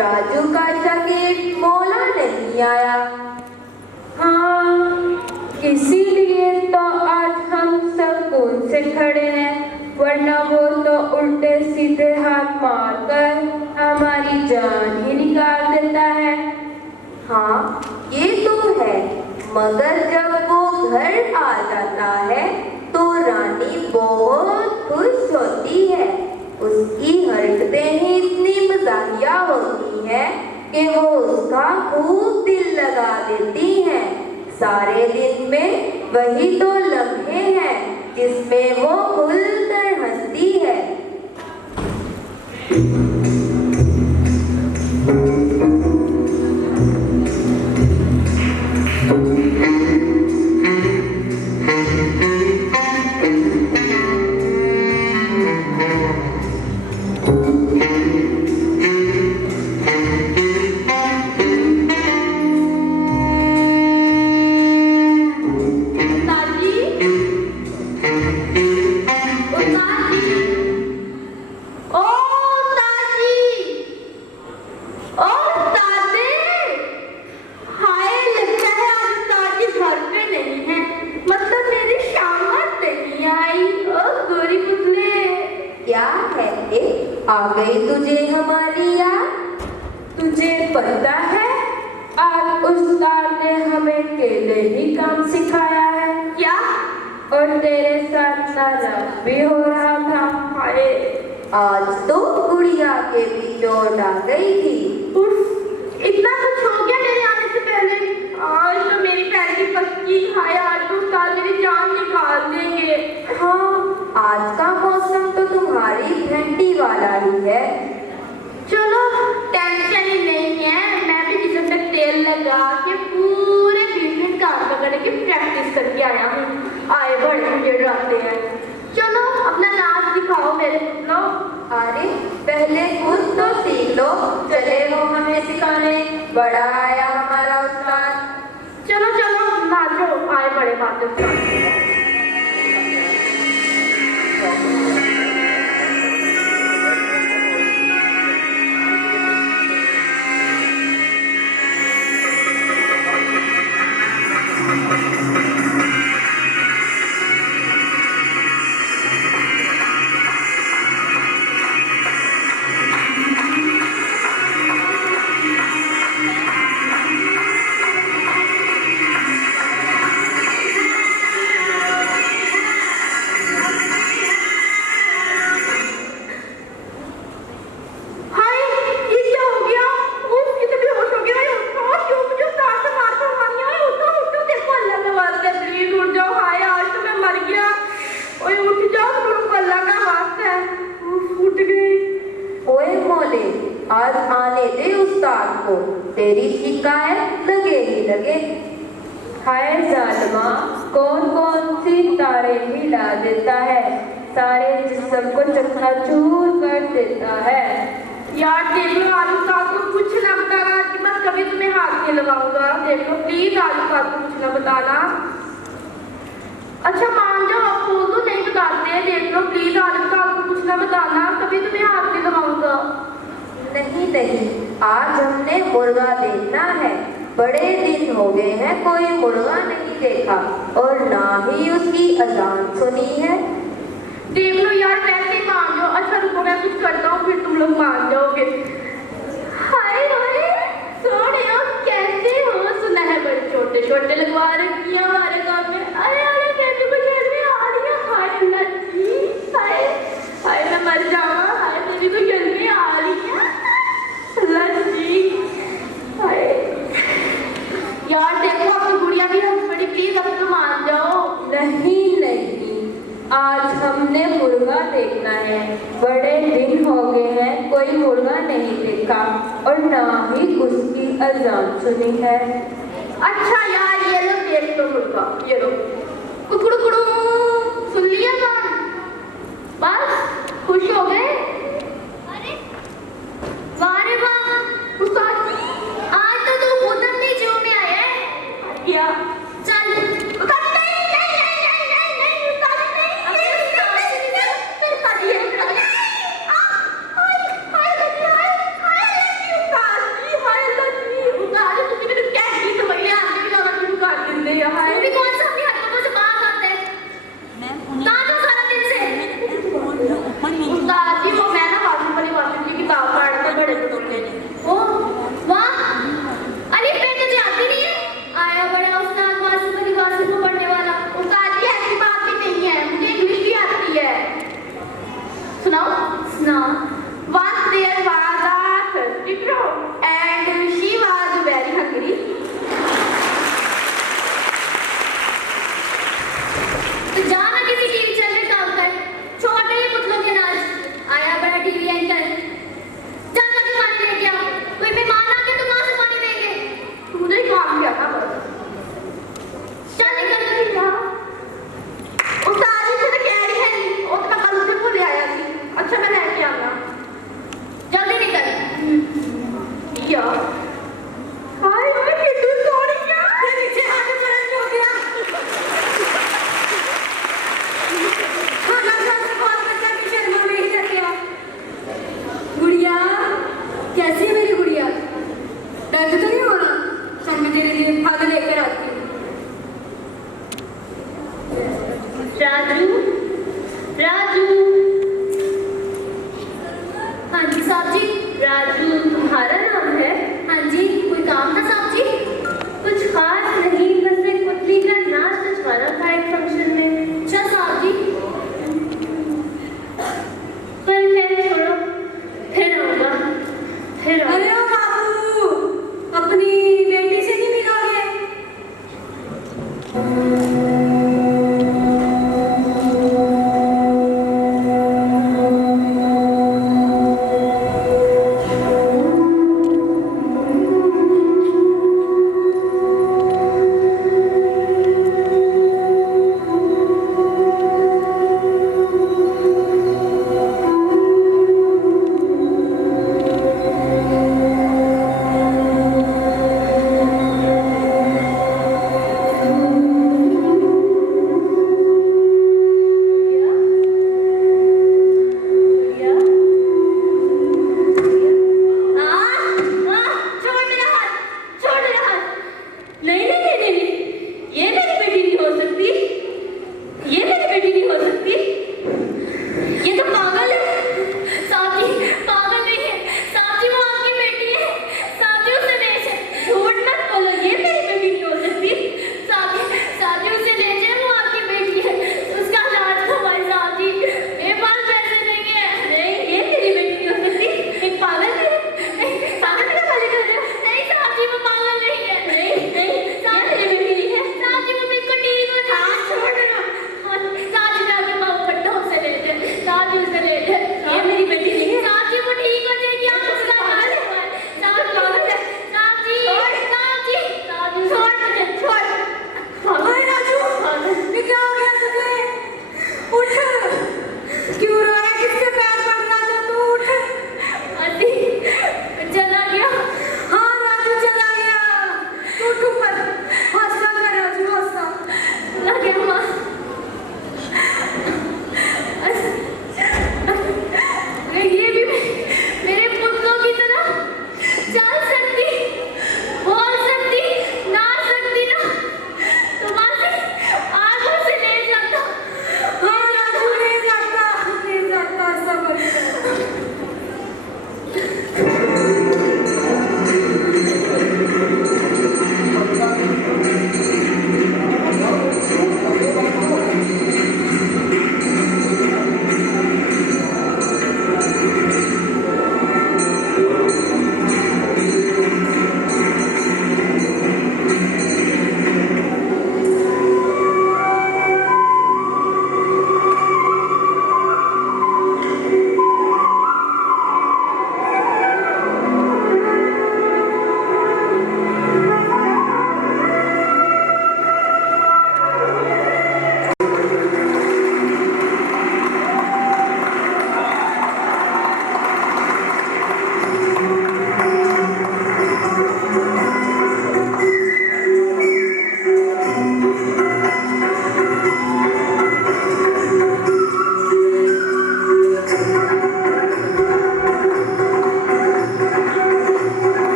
राजू का जैकेट मोला नहीं आया। हाँ, इसीलिए तो आज हम सुकून से खड़े हैं, वरना वो तो उल्टे सीधे हाथ मारकर हमारी जान ही निकाल देता है। हाँ ये तो है, मगर जब वो घर आ जाता है तो रानी बहुत खुश होती है। उसकी हरकतें ही इतनी मजाहिया होती हैं कि वो उसका खूब दिल लगा देती हैं। सारे दिन में वही तो लम्हे हैं जिसमें वो खुलकर हंसती है। आ गई तुझे हमारी याद? तुझे पता है आज उस्ताद ने हमें केले ही काम सिखाया है क्या? और तेरे साथ नाराज भी हो रहा था। हाय, आज तो गुड़िया के भी चोट आ गई थी। उफ, इतना कुछ हो गया मेरे आने से पहले। आज तो मेरी पैर की पक्की। हाय, आज तो उस्ताद मेरी जान निकाल देंगे। हाँ, आज का मौसम तो तुम्हारी घंटी वाला ही है। चलो टेंशन ही नहीं है, मैं भी जिसम तक तेल लगा के पूरे 20 मिनट कान पकड़ के प्रैक्टिस करके आया हूँ। आए बड़े मुझे डराते हैं। चलो अपना नाच दिखाओ मेरे पुतलो। अरे पहले खुद तो सीख लो, चले वो हमें सिखाने। बड़ा आया हमारा उस्ताद। चलो चलो नाचो, आए बड़े बातें। आज आने दे उस्ताद को, तेरी शिकायत लगे ही लगे। हाय जालिमा, कौन कौन सी तारे हिला देता है, सारे जिस्म को चकनाचूर कर देता है। यार देख लो, आज उस्ताद को कुछ ना बताना कि मैं कभी तुम्हें हाथ नहीं लगाऊंगा। देख लो प्लीज, आज उस्ताद को कुछ ना बताना। अच्छा मान जाओ, आप बोल तो नहीं बताते। देख लो प्लीज, आज उस्ताद को कुछ ना बताना, कभी तुम्हें हाथ नहीं लगाऊंगा। नहीं नहीं, आज हमने मुर्गा देखना है। बड़े दिन हो गए हैं कोई मुर्गा नहीं देखा और ना ही उसकी अजान सुनी है। देख लो यार, वैसे ही मान जाओ। अच्छा रुको, मैं कुछ करता हूँ, फिर तुम लोग मान जाओगे। हाय हाय सोने हो, कैसे हो? सुना है बड़े छोटे छोटे लगवा रखी है हमारे गाँव में। अरे अरे कैसे बजेर में आ रही है। हाय अल्लाह जी, हाय हाय मैं मर जाऊँ। हाय मेरी तो गर्मी आ रही है अल्लाह जी। हाय यार देखो, अपनी गुड़िया भी हंस पड़ी। प्लीज अब तो मान जाओ। नहीं नहीं, आज हमने मुर्गा देखना है। बड़े दिन हो गए हैं कोई मुर्गा नहीं देखा और ना ही उसकी अजान सुनी है। अच्छा यार, ये लो देख लो मुर्गा, ये लो। कुकड़ू कुकड़ू, सुन लिया गान? बस खुश हो गए? अरे वाह रे वाह उस्ताद, आज तो तू खुद अपनी जो में आया है। क्या चल उस्ताद, नहीं नहीं नहीं नहीं नहीं उस्ताद, नहीं फिर कर दिया। हाय हाय हाय हाय उस्ताद, Now, once there was a thirsty frog, and she was very hungry. तो जाना किसी टीवी चैनल में काम कर, छोटे ही पुतलों के नाच आया बड़ा टीवी एंकर। जाना के पानी लेके आओ, कोई मेहमान आके तो वहां से पानी देंगे। तूने काम किया था बस। चल निकल भैया। उस्ताद जी से कह रही है नहीं, वो तो मैं कल उसे भूल आया थी। अच्छा मैं लेके आऊंगा। जल्दी निकल। या हाय हाय कितनी सोनी क्या? ये नीचे हाथ चढ़ने हो गया। गुड़िया, कैसी है मेरी गुड़िया? दर्द तो नहीं हो रहा? चल मैं तेरे लिए भाग लेकर आती हूँ। राजू, राजू। हाँ जी साहब जी। राजू तुम्हारा नाम है? हाँ जी। कोई काम था साहब जी? कुछ खास नहीं, बस एक पुतली का नाच नचवाना था एक फंक्शन में। अच्छा साहब जी। पर खैर छोड़ो, फिर आऊंगा, फिर आऊंगा। अरे ओ बाबू, अपनी बेटी से नहीं मिलोगे?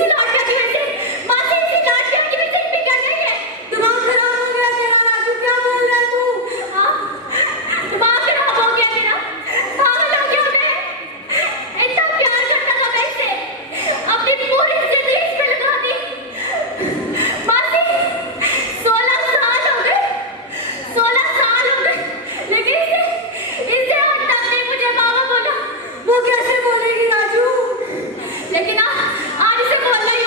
इसी लाडकिया की वजह से मासी, इसी लाडकिया की वजह से बिगड़ गई है। दिमाग खराब हो गया तेरा राजू, क्या बोल रहा है तू? हाँ, दिमाग खराब हो गया मेरा, पागल हो गया मैं। इतना प्यार करता था मैं इससे, अपनी पूरी जिंदगी इस पे लगा दी। मासी 16 साल हो गए, 16 साल हो गए, लेकिन इससे आज तक नहीं मुझे मामा बोला। वो कैसे बोलेगी राजू? लेकिन आज इसे बोलना ही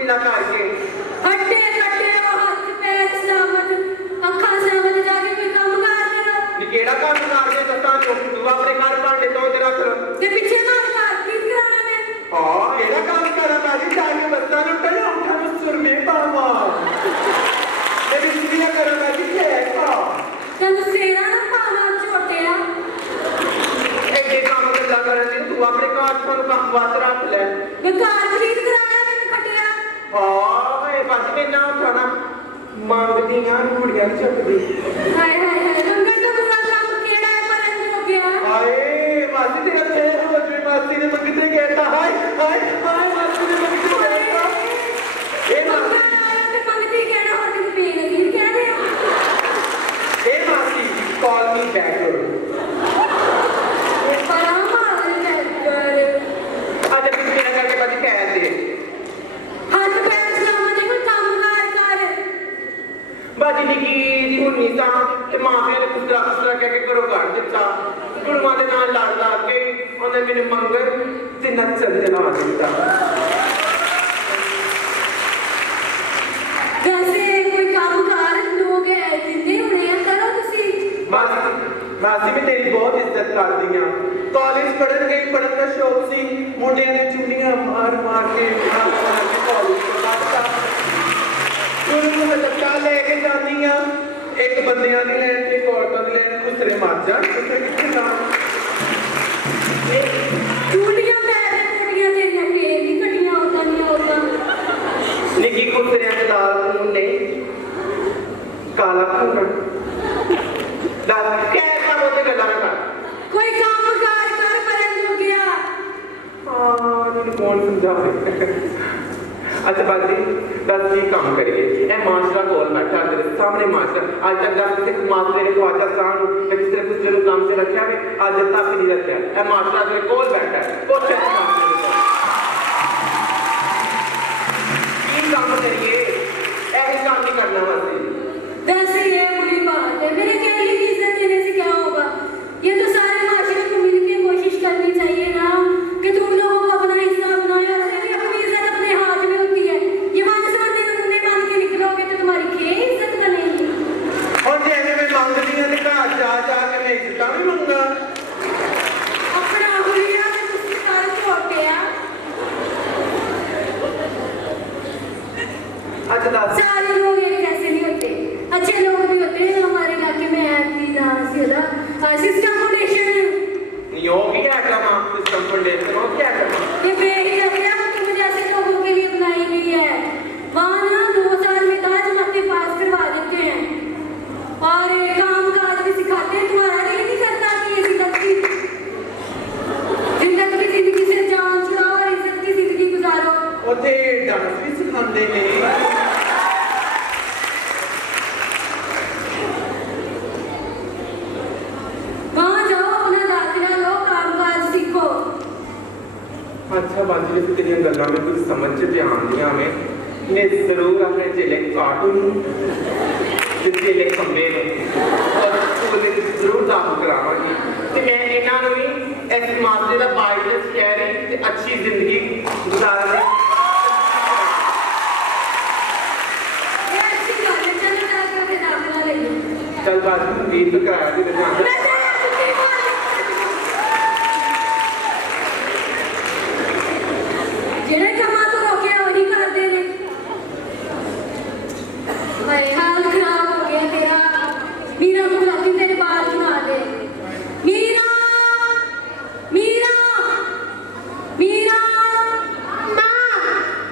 मिला करके हट्टे कट्टे वो हाथ पैर सलामत अखा सलामत जाके कोई काम कर लो केड़ा काम कर दे दस्तां जो तू अपने घर भांडे धो के रख लो ते पीछे मार कर की कराना मैं हां केड़ा काम करा मैं जाके बस्तां नु पहले उठा नु सुरमे पावा तेरी इसलिए करा मैं कि है तनु सेरा ना पावा छोटेया एडे काम गल्ला करन दी तू अपने घर थोन काम बात रख ले मैं कार खरीद कराना मैंने खटिया हां ए बच के ना उठाना मांगदी ना घुड़ियां छपदी हाय हाय हाय रंगन तो बुरा काम केड़ा है परन हो गया हाय मासी तेरा फेर हो गई मासी ने मंगते कहता हाय हाय हाय मासी ने मंगते कहता ए मासी ते मंगती केड़ा और ते पी लगी कह दे ए मासी कॉल मी बैक परा मार कर आज अभी मेरा करके बच कह दे हाथ पैर सलामत कोई काम कर बाजी निकी दी हुन्नी सा ते मां ने कुतरा कुतरा कह के करो घर दिता गुड़वा दे नाल लड़ ला के ओने मैंने मंगन ते नचल चला दिता वैसे कोई काम कर लोग जिंदे होने हैं करो तुसी मासी में तेरी बहुत इज्जत करदी हां कॉलेज पढ़न गई पढ़न का शौक सी मुंडियां ने चुन्नियां मार मार के कॉलेज तो बादशाह गुरु में धक्का लेके जानी हां एक बंदियां दी लैन ते औरतां दी लैन दूसरे मर जा किथे ना टूटियां पैर टूटियां तेरियां फेर भी कटियां होतां नहीं होतां निकी कुतरियां दे लाल खून नहीं काला खून दादा क्या काम होते गल्ला ना कर कोई काम कर परन हो गया ਮੈਨੂੰ ਕੌਣ ਸਮਝਾਵੇ अच्छा बाजी दस जी काम करिए ए मास्टर कोल बैठा तेरे सामने मास्टर आज तक दस से मास्टर ने ख्वाजा साहब ने जिस तरह कुछ जरूर काम से रखा है आज तक नहीं रखा ए मास्टर तेरे कोल बैठा है कुछ काम करिए ऐसे काम नहीं करना बस वैसे ये बुरी बात है मेरे क्या ये इज्जत देने से क्या होगा ये तो सारे माशरे को मिलकर कोशिश करनी चाहिए ना कि तुम लोगों को अपना हिस्सा बनाओ और अपनी इज्जत अपने हाथ में होती है ये मान समझने नमूने मान के निकलोगे तो तुम्हारी क्या इज्जत बनेगी और जैसे मैं मांगती हूं ते घर जा जा के मैं इज्जत भी मंगा अपना हुलिया में तुसी सारे छोटे आ अच्छा दस सारे लोग ये कैसे नहीं होते अच्छे लोग भी होते हैं हमारे इलाके में ऐसी डांस ये सिस्टम फाउंडेशन नहीं होगी क्या करना सिस्टम फाउंडेशन हो क्या करना ये बेहिया तुम जैसे लोगों के लिए बनाई गई है वहाँ ना 2 साल में 10 जमातें पास करवा देते हैं और काम काज भी सिखाते हैं तुम्हारा दिल नहीं करता कि ऐसी गलती जिंदगी से जान छुड़ाओ और इज्जत की जिंदगी गुजारो उथे डांस भी सिखाते ने वहाँ जाओ अपना दाखिला लो काम काज सीखो अच्छा बाजी ने तेरी गल्ला में कुछ समझ च ध्यान दिया में ने जरूर अपने चेले कार्टून ते चेले खंबे और स्कूल में जरूर दाखिल करावांगी ते मैं इन्हां नूं भी इस मास्टर दा बाइजस शहरी ते अच्छी जिंदगी गुजारने ये अच्छी बात है चलो जाकर के दाखिला ले लो चल बाजी वीर तो कराया थी मैं तेरे ਜਿਹੜੇ ਕੰਮਾਂ ਤੋਂ ਰੋਕਿਆ ਉਹੀ ਕਰਦੇ ਨੇ ਹਾਏ ਹਾਲ ਖਰਾਬ ਹੋ ਗਿਆ ਤੇਰਾ ਮੀਰਾ ਨੂੰ ਰਾਤੀ ਤੇਰੇ ਬਾਲ ਸੁਣਾ ਦੇ ਮੀਰਾ ਮੀਰਾ ਮੀਰਾ माँ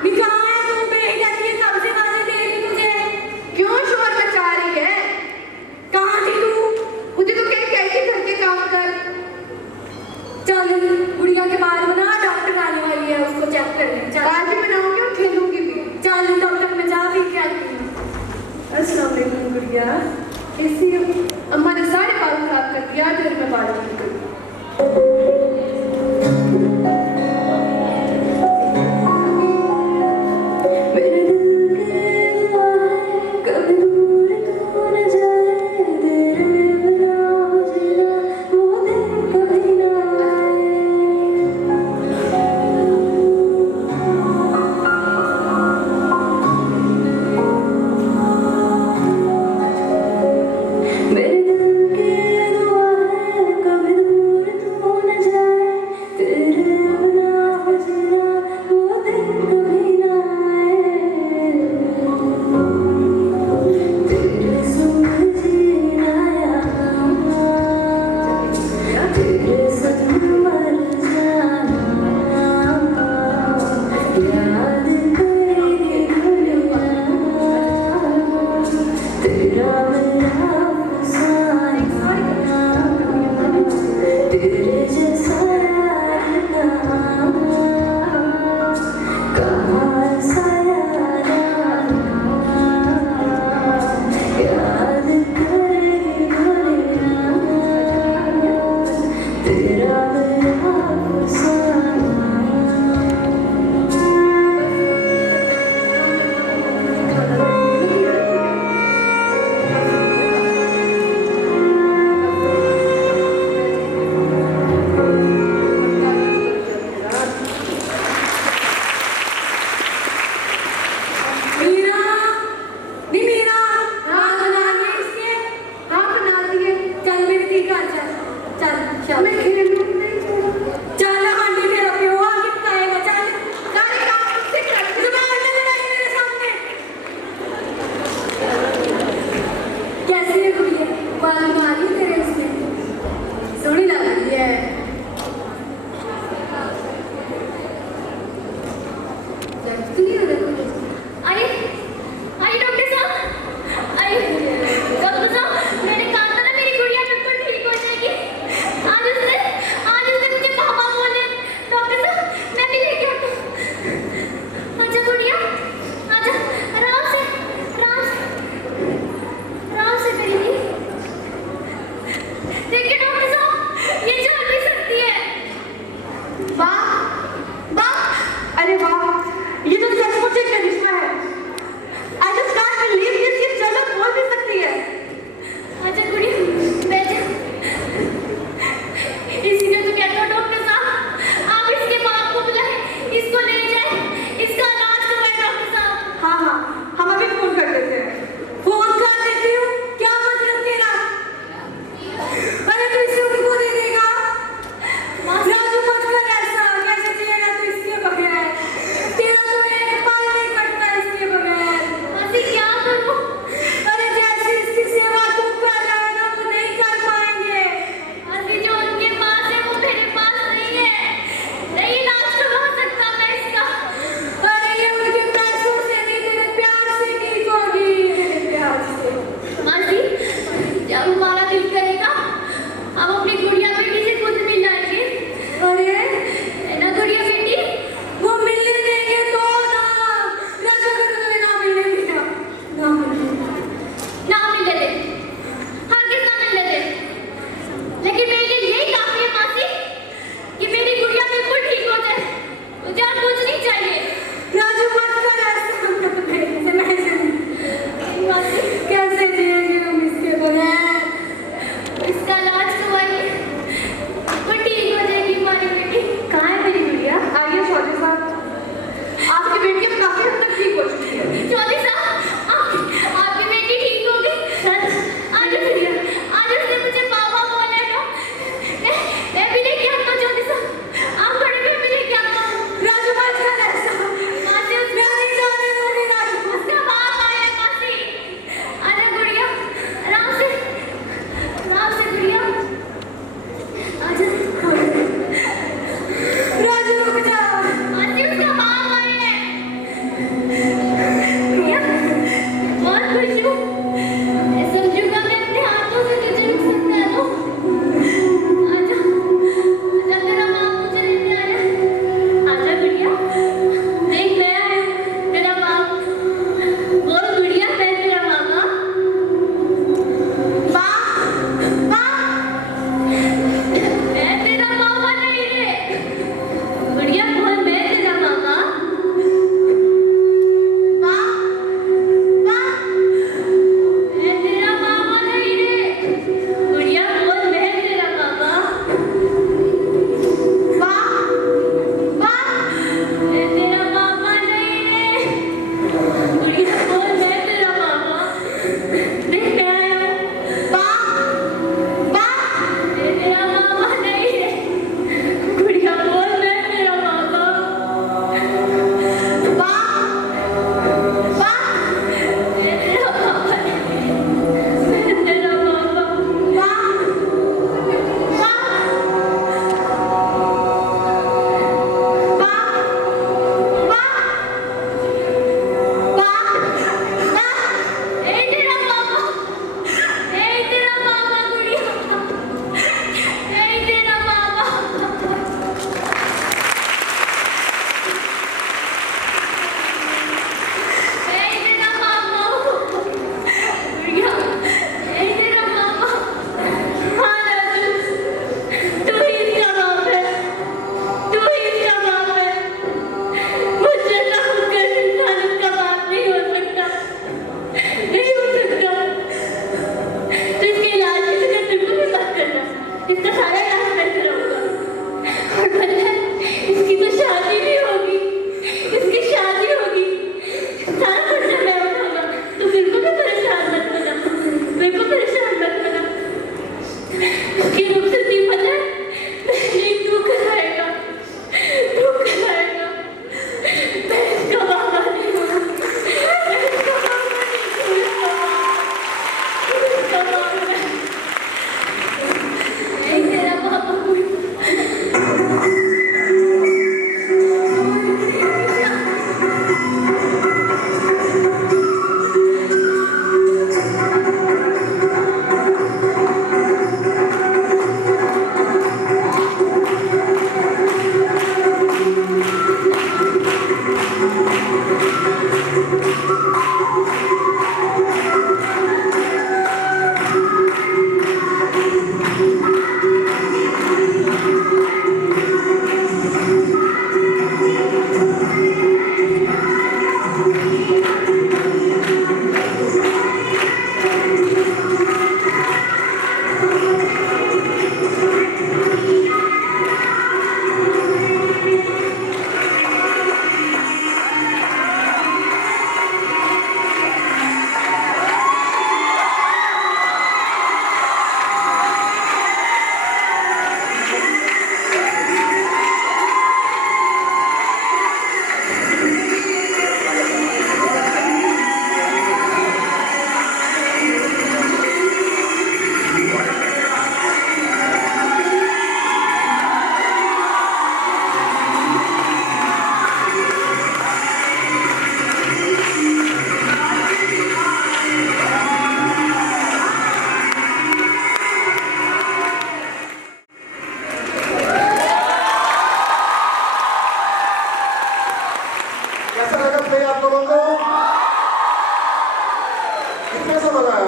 निकाल तू बेही जाती है कब से बातें दे रही तुझे क्यों शोर मचा रही है कहाँ थी तू मुझे तो कह के घर के काम कर चल गुड़िया के बाल बना डॉक्टर आने वाली है उसको चेक करने चल आज भी बनाऊंगी और खेलूंगी भी चल डॉक्टर में जा भी क्या अस्सलाम वालेकुम गुड़िया इसी अम्मा ने सारे बाल खराब कर दिया फिर मैं बाल ठीक करूं मेरे दिल के दुआ है कभी दूर तू न जाए तेरे बिना मुझे ना वो दिन कभी ना आए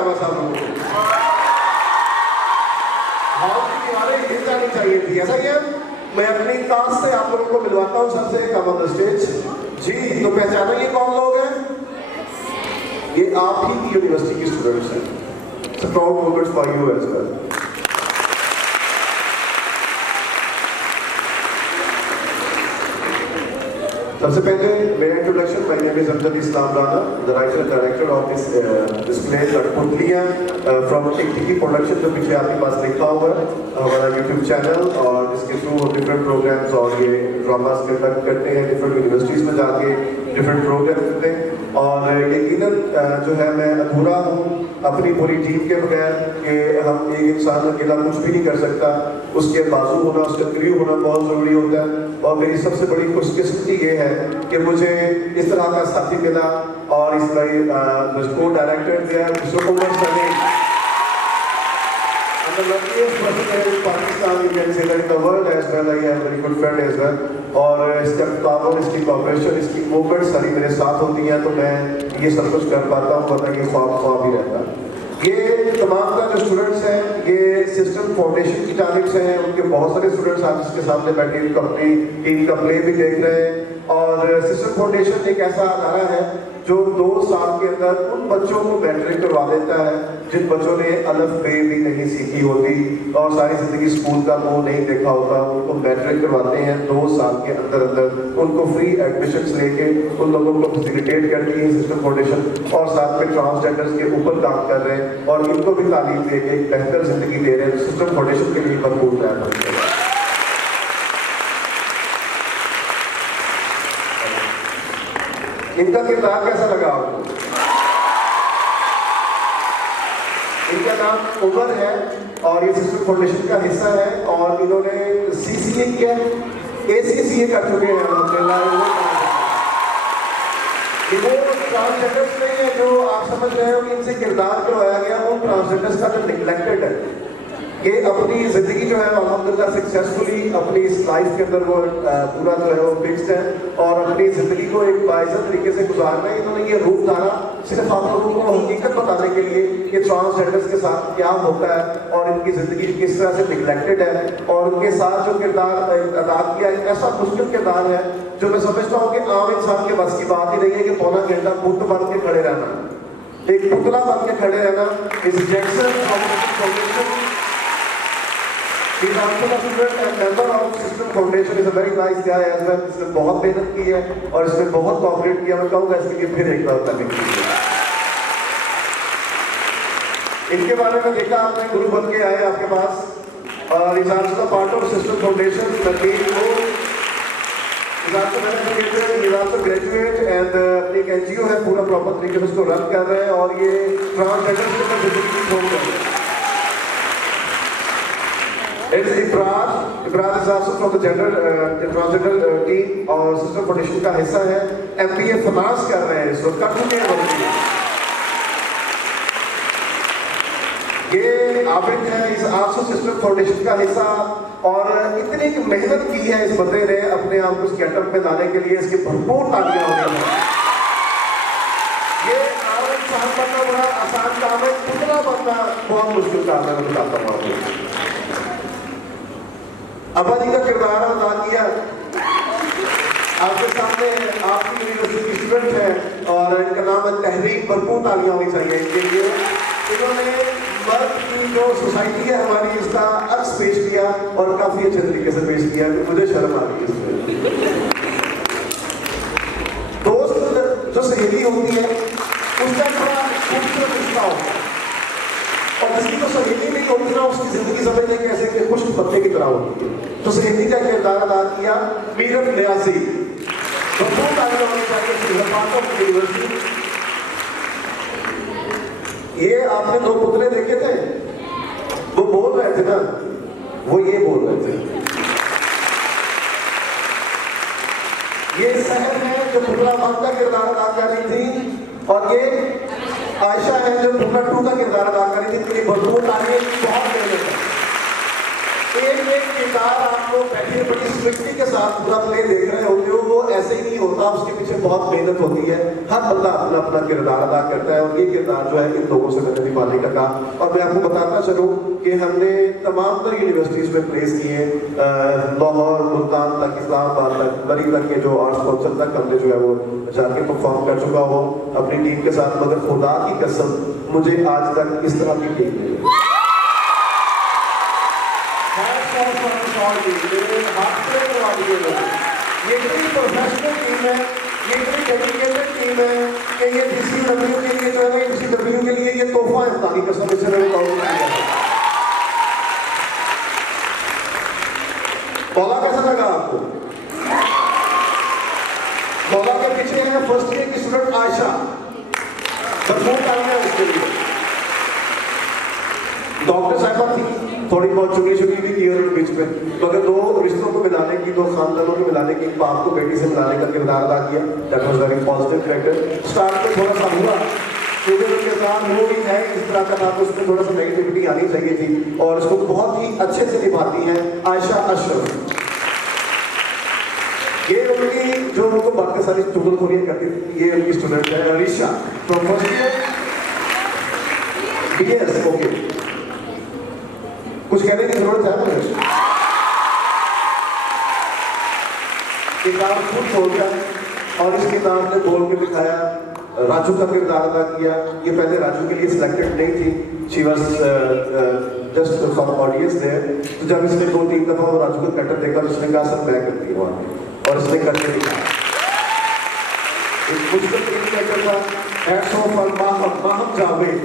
रहा बस आप लोगों को? हॉल की दीवारें हिल जानी चाहिए थी, ऐसा ही है। मैं अपनी कास्ट से आप लोगों को मिलवाता हूँ सबसे, कम ऑन द स्टेज। जी, तो पहचाना ये कौन लोग हैं? ये आप ही की यूनिवर्सिटी की स्टूडेंट्स हैं। So proud moments for you as well. सबसे पहले मेरा introduction, my name is Amjad Islam Rana, the writer and director of this play Kathputliyan from Tiktiki production, जो पीछे आपके पास लिखा हुआ है, हमारा यूट्यूब चैनल, और इसके थ्रू डिफरेंट प्रोग्राम्स और ये ड्रामास कंडक्ट करते हैं डिफरेंट यूनिवर्सिटीज़ में जाके, डिफरेंट प्रोग्राम करते हैं। और यकीनन जो है मैं अधूरा हूँ अपनी पूरी टीम के बगैर, कि हम एक इंसान अकेला कुछ भी नहीं कर सकता, उसके बाजू होना, उसका क्रू होना बहुत ज़रूरी होता है। और मेरी सबसे बड़ी खुशकिस्मती ये है कि मुझे इस तरह का साथी मिला, और इस को डायरेक्टर जो है mister Umar Sunny, the luckiest person in Pakistan, you can say that in the world as well. I have a very good friend as well. और इसका काम, इसकी कॉपरेशन, इसकी मूवमेंट सारी मेरे साथ होती हैं, तो मैं ये सब कुछ कर पाता हूँ, वरना ये ख्वाब ही रहता। ये तमाम का जो स्टूडेंट्स हैं, ये सिस्टम फाउंडेशन की जानिब से हैं। उनके बहुत सारे स्टूडेंट्स आज इसके सामने बैठे अपनी टीम का प्ले भी देख रहे हैं। और सिस्टम फाउंडेशन एक ऐसा अदारा है जो 2 साल के अंदर उन बच्चों को मैट्रिक करवा देता है जिन बच्चों ने अलफ बे भी नहीं सीखी होती और सारी जिंदगी स्कूल का मुंह नहीं देखा होता। उनको मैट्रिक करवाते हैं 2 साल के अंदर अंदर, उनको फ्री एडमिशन्स लेके उन लोगों को फैसिलिटेट करती है सिस्टम फाउंडेशन, और साथ में ट्रांसजेंडर्स के ऊपर काम कर रहे हैं और इनको भी तालीम दे के एक बेहतर जिंदगी दे रहे हैं। सिस्टम फाउंडेशन के लिए भरपूर प्रयास करते हैं। इनका किरदार कैसा लगा आपको? इनका नाम उमर है और ये सिस्टम फाउंडेशन का हिस्सा है, और इन्होंने CCA किया, ACCA कर चुके हैं अल्हम्दुलिल्लाह। वो ट्रांसजेंडर्स नहीं है जो आप समझ रहे हो कि इनसे किरदार करवाया गया, उन ट्रांसजेंडर्स का जो निगलेक्टेड है, कि अपनी ज़िंदगी जो है अल्हम्दुलिल्लाह सक्सेसफुली अपनी इस लाइफ के अंदर वो पूरा जो है वो फिक्स्ड है, और अपनी ज़िंदगी को एक बाइज़्ज़त तरीके से गुजारना है। इन्होंने ये रूप धारा सिर्फ आप लोगों को हकीकत बताने के लिए कि ट्रांसजेंडर्स के साथ क्या होता है और इनकी ज़िंदगी किस तरह से निगलेक्टेड है, और उनके साथ जो किरदार अदा किया, एक ऐसा मुश्किल किरदार है जो मैं समझता हूँ कि आम इंसान के बस की बात ही नहीं है कि पौना घंटा बुत बन के खड़े रहना, एक पुतला बन के खड़े रहना। इस Jackson foundation He's also a student and member of System Foundation. He's a very nice guy as well. इसने बहुत मेहनत की है और इसने बहुत कॉपरेट किया। मैं कहूँगा इसके लिए फिर एक बार करने के लिए। इनके बारे में देखा आपने, गुरु बन के आए आपके पास, और he's also a part of System Foundation. The team को he's also educated, he's also graduate and एक NGO है, पूरा प्रॉपर तरीके से उसको रन कर रहे हैं, और ये ट्रांसजेंडर से जिंदगी छोड़ रहे हैं। It's Ibrad is also from the transgender team और सिस्टम फाउंडेशन का हिस्सा है। MBA फाइनेंस कर रहे हैं इस वक्त, कर चुके हैं। ये आबिद है, इस आल्सो सिस्टम फाउंडेशन का हिस्सा, और इतनी मेहनत की है इस बंदे ने अपने आप को गेटअप में लाने के लिए। इसकी भरपूर तालियां होनी है। ये आम इंसान बनना बड़ा आसान काम है, पुतला बनना बहुत मुश्किल काम है। मैं बताता हूँ आपको। अब्बा जी का किरदार अदा किया आपके सामने, आपकी यूनिवर्सिटी की स्टूडेंट है, और इनका नाम है तहरीक। भरपूर तालियां होनी चाहिए इनके लिए। इन्होंने मर्द की जो सोसाइटी है हमारी, इसका अक्स पेश किया और काफी अच्छे तरीके से पेश किया, कि मुझे शर्म आ रही है इसमें। दोस्त जो सहेली होती है उसका थोड़ा खूबसूरत रिश्ता होता है, और जिसकी तो सहेली नहीं होती ना, उसकी जिंदगी समझने कैसे कि खुश्क पत्ते की तरह होती है। तो सहेली का किरदार अदा किया मीरत न्यासी। ये आपने 2 पुतले देखे थे, वो बोल रहे थे ना, वो ये बोल रहे थे। ये सहर है जो पुतला वन का किरदार अदा कर रही थी, और ये आयशा है जो पुतला 2 का किरदार अदा कर रही थी। भरपूर तारीफ, बहुत मेहनत है। एक किरदार आपको बैठे बड़ी स्ट्रिक्टली के साथ पूरा प्ले देख रहे होते हो, वो ऐसे ही नहीं होता, उसके पीछे बहुत मेहनत होती है। हर बंदा अपना अपना किरदार अदा करता है और ये किरदार जो है इन लोगों से मैंने निभाने का काम। और मैं आपको बताता चलूँ कि हमने तमाम तर यूनिवर्सिटीज़ में प्लेस किए, लाहौर, मुल्तान तक, इस्लामाबाद तक, बरी तक के जो आर्ट्स काउंसिल तक हमने जो है वो जाके परफॉर्म कर चुका हूँ अपनी टीम के साथ। मगर खुदा की कसम मुझे आज तक इस तरह की टीम मिली। ये इतनी प्रोफेशनल टीम है, ये इतनी डेडिकेटेड टीम है कि ये DCW के लिए जो है DCW के लिए ये तोहफा है खुदा की कसम। इससे मैं बताऊँ मौला कैसा लगा आपको? मौला के पीछे है फर्स्ट ईयर की स्टूडेंट आयशा, भरपूर काम है उसके लिए। डॉक्टर साहिबा थी, थोड़ी बहुत चुनी भी की और बीच में, मगर दो रिश्तों को मिलाने की, दो खानदानों को मिलाने की, बाप को बेटी से मिलाने का किरदार अदा किया। That was very positive character. Start में थोड़ा सा हुआ क्योंकि उनके साथ वो भी है इस तरह का था, तो उसमें थोड़ा सा नेगेटिविटी आनी चाहिए थी और उसको बहुत ही अच्छे से निभाती हैं आयशा अशरफ। ये उनकी जो उनको बाकी सारी चुगलखोरियां करती थी, ये उनकी स्टूडेंट है Arisha from first year BS। Okay, कुछ कहने की जरूरत है मुझे? किताब खुद बोलता है और इस किताब ने बोल के दिखाया। राजू का किरदार अदा किया। ये पहले राजू के लिए सिलेक्टेड नहीं थी, she was just for audience there. तो जब इसने 2-3 दफा वो राजू का कैरेक्टर देखा तो उसने कहा सर मैं करती हूँ और इसने करके दिखाया। एक मुश्किल कैरेक्टर था, hats off for Maham Javed.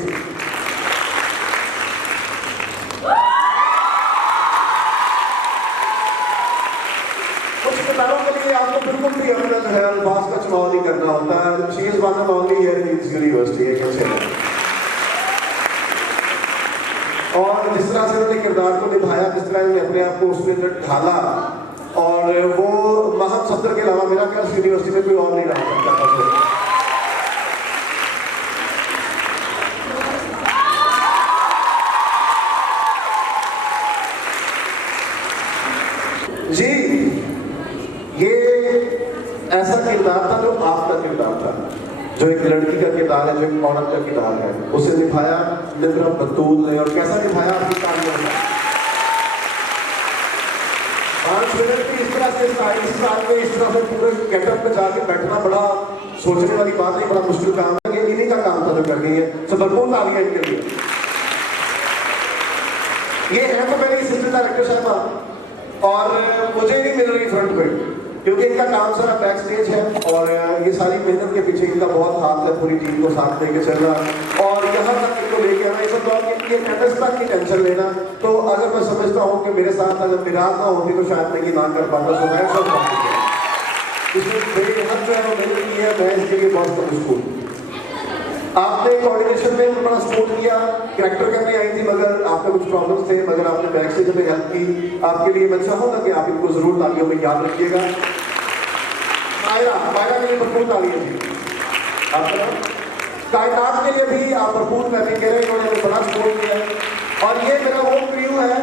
किताबों के लिए आपको बिल्कुल भी अपना जो है अल्फाज का चुनाव नहीं करना होता है। She is one of only here in this university है कैसे। और जिस तरह से उन्होंने किरदार को निभाया, जिस तरह उन्होंने अपने आप को उसमें ढाला, और वो महम सफदर के अलावा मेरा ख्याल यूनिवर्सिटी में कोई और नहीं रहा सकता था। जी, ये ऐसा किरदार था जो आपका किरदार था, जो एक लड़की का किरदार है, जो एक औरत का किरदार है, उसे निभाया निद्रा बतूल ने। और कैसा निभाया आपकी तालियों में? 5 मिनट की इस तरह से इस साल में इस तरह से पूरे गेटअप पे जाके बैठना बड़ा सोचने वाली बात नहीं, बड़ा मुश्किल काम है। ये इन्हीं का काम था जो कर रही है। सब भरपूर तालियां इनके लिए। ये है तो मेरी असिस्टेंट डायरेक्टर साहब और मुझे नहीं मिल रही फ्रंट पे क्योंकि इनका काम सारा बैक स्टेज है और ये सारी मेहनत के पीछे इनका बहुत हाथ है, पूरी टीम को साथ लेके चलना और यहाँ तक इनको लेके आना। इस बात की अटेंडेंस तक की टेंशन लेना। तो अगर मैं समझता हूँ कि मेरे साथ अगर मिराज ना होती तो शायद मैं ये ना कर पाता। सो मैं सब इसमें बेहद जो है वो मेहनत की है, मैं इसके लिए बहुत मशहूर। आपने कोऑर्डिनेशन में बड़ा सपोर्ट किया, कैरेक्टर करके आई थी मगर आपके कुछ प्रॉब्लम्स थे, मगर आपने बैक स्टेज में हेल्प की। आपके लिए मैं चाहूँगा कि आप इनको जरूर तालियों में याद रखिएगा। मायरा के लिए भरपूर तालियां थी। आपका कायनात के लिए भी आप भरपूर तालियां कह रहे हैं, इन्होंने बड़ा सपोर्ट किया है। और ये मेरा वो क्रू है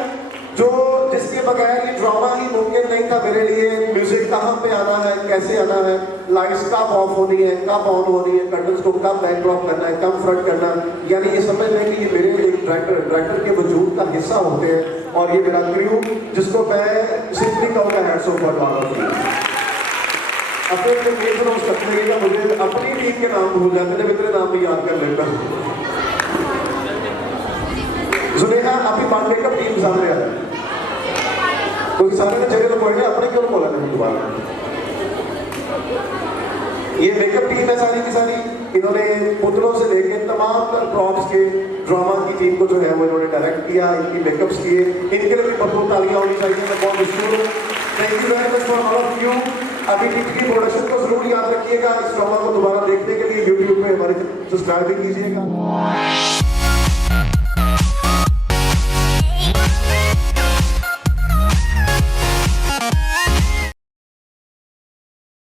जो जिसके बगैर ये ड्रामा ही मुमकिन नहीं था मेरे लिए। म्यूजिक कहाँ पे आना है, कैसे आना है, लाइट्स कब ऑफ होनी है, कब ऑन होनी है, कर्टन्स को कब बैक ड्रॉप करना है, कब फ्रंट करना है, यानी ये समझ लें कि ये मेरे एक डायरेक्टर के वजूद का हिस्सा होते हैं। और ये मेरा क्रू जिसको मैं सिंपली कहूँगा hats off for all of you. अपने मेजर सकते मुझे अपनी टीम के नाम भूल जाते हैं, मेरे नाम भी याद कर लेता हूँ। सुनेगा आपकी बात मेकअप टीम सामने आ रहा है, कोई सारे ने जगह तो कोई नहीं, अपने क्यों बोला नहीं दोबारा। ये मेकअप टीम है सारी की सारी, इन्होंने पुतलों से लेके तमाम प्रॉप्स के ड्रामा की टीम को जो है वो इन्होंने डायरेक्ट किया, इनकी मेकअप्स किए, इनके लिए भी भरपूर तालियां होनी चाहिए। मैं बहुत मशहूर हूँ। Thank you very much for all of you. अभी टीवी प्रोडक्शन को जरूर याद रखिएगा। इस ड्रामा को दोबारा देखने के लिए यूट्यूब पे हमारे सब्सक्राइब भी कीजिएगा।